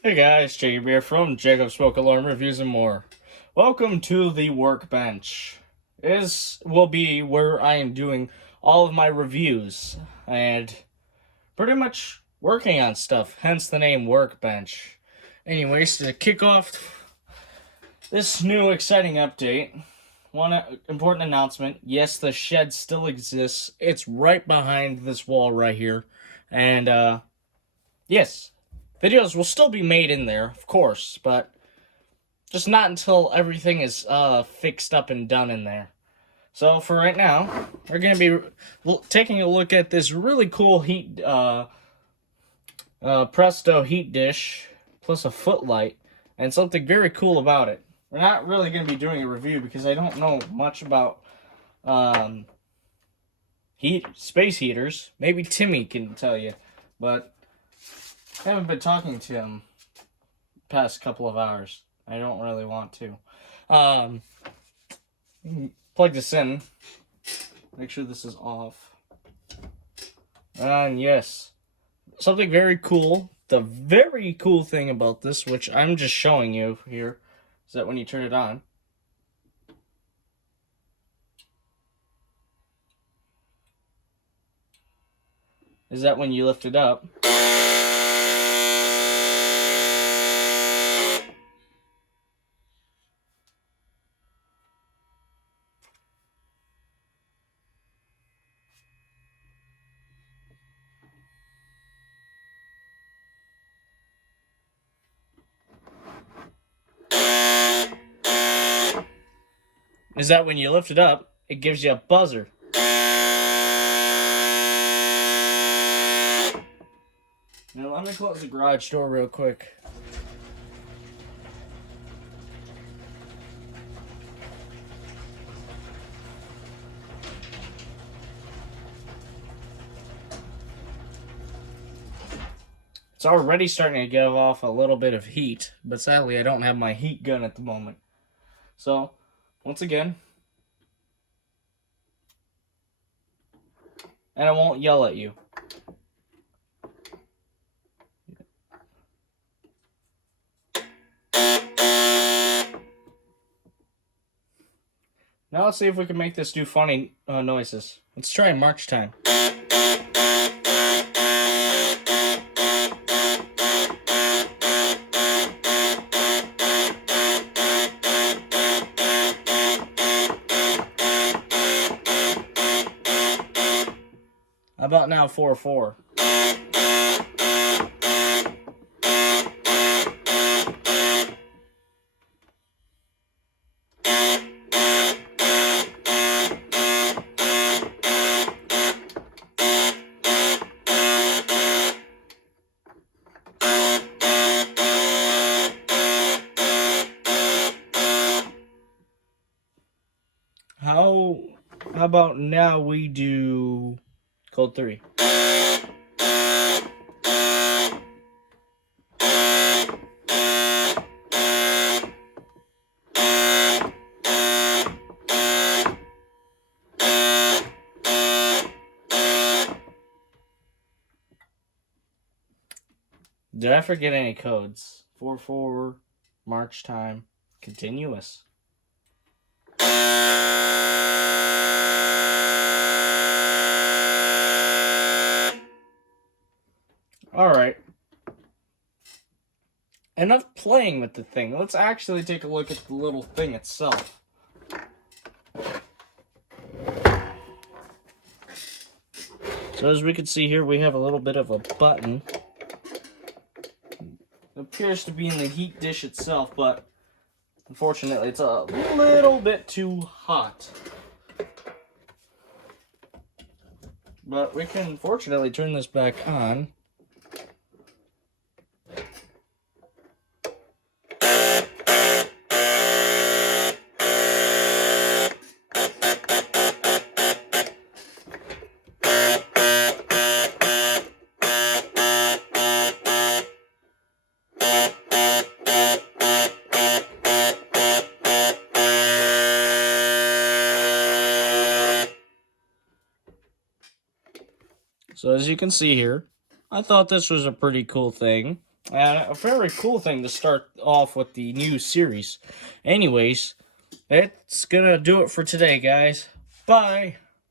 Hey guys, Jacob here from Jacob Smoke Alarm Reviews and more. Welcome to the workbench. This will be where I am doing all of my reviews and pretty much working on stuff, hence the name Workbench. Anyways, to kick off this new exciting update, one important announcement. Yes, the shed still exists. It's right behind this wall right here. And yes, videos will still be made in there, of course, but just not until everything is fixed up and done in there. So for right now, we're going to be taking a look at this really cool heat Presto heat dish plus a footlight and something very cool about it. We're not really going to be doing a review because I don't know much about space heaters. Maybe Timmy can tell you, but I haven't been talking to him past couple of hours. I don't really want to. Plug this in. Make sure this is off. And yes, something very cool. The very cool thing about this, which I'm just showing you here, is that when you turn it on, is that when you lift it up, is that when you lift it up, it gives you a buzzer. Now let me close the garage door real quick. It's already starting to give off a little bit of heat, but sadly I don't have my heat gun at the moment. So, once again, and I won't yell at you. Now let's see if we can make this do funny noises. Let's try March time. How about now 4-4? How about now we do code 3? Did I forget any codes? 4-4, March time, continuous. Alright. Enough playing with the thing. Let's actually take a look at the little thing itself. So as we can see here, we have a little bit of a button. It appears to be in the heat dish itself, but unfortunately it's a little bit too hot. But we can fortunately turn this back on. So as you can see here, I thought this was a pretty cool thing. A very cool thing to start off with the new series. Anyways, that's gonna do it for today, guys. Bye!